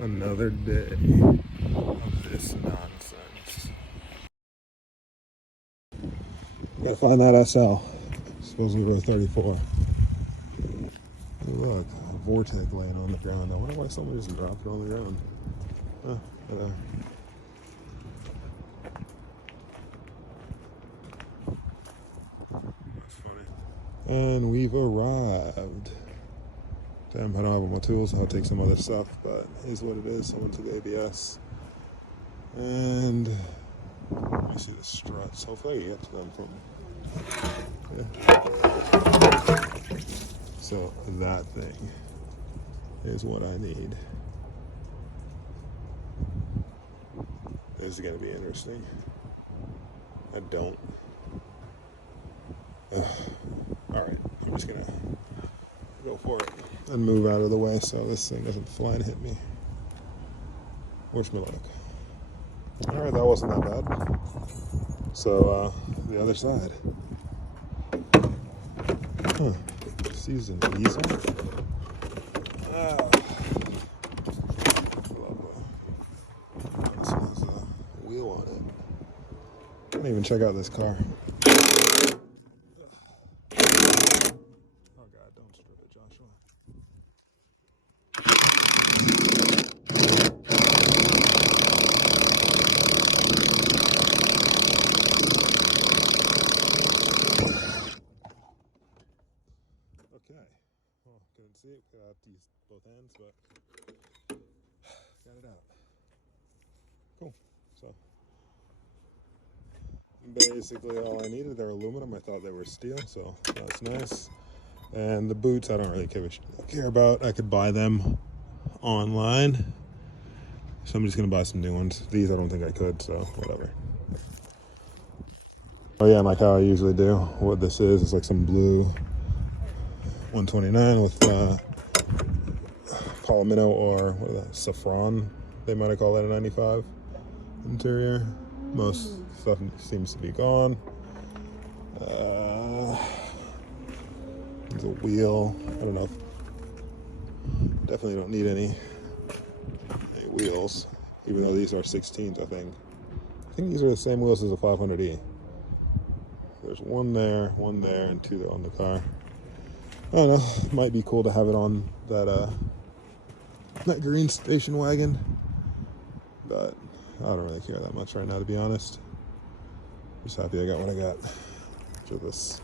Another day of this nonsense. Gotta find that SL. Supposedly we're 34. Hey, look, a vortex laying on the ground. I wonder why someone just dropped it on the ground. Oh, there. That's funny. And we've arrived. Damn, I don't have all my tools. I'll take some other stuff, but here's what it is. Someone took ABS. And let me see the struts. Hopefully I get to them from. Yeah. So that thing is what I need. This is gonna be interesting. I don't. Alright, I'm just gonna go for it and move out of the way so this thing doesn't fly and hit me. Wish me luck. Alright, that wasn't that bad. So, the other side. Huh. Just using diesel. This has a wheel on it. Can't even check out this car. Oh God, don't strip it, Joshua. Okay. Well, couldn't see it because I have to use both hands, but got it out. Cool. So basically all I needed. They're aluminum. I thought they were steel, so that's nice. And the boots, I don't really care about. I could buy them online, so I'm just gonna buy some new ones. These I don't think I could, so whatever. Oh yeah, like how I usually do. What this is like some blue 129 with palomino or what is that, saffron. They might have called that a 95 interior. Most stuff seems to be gone. There's a wheel. I don't know. Definitely don't need any wheels, even though these are 16s. I think these are the same wheels as a 500e. There's one there, and two there on the car. I don't know. Might be cool to have it on that that green station wagon, but I don't really care that much right now, to be honest. Just happy I got what I got. Look at this.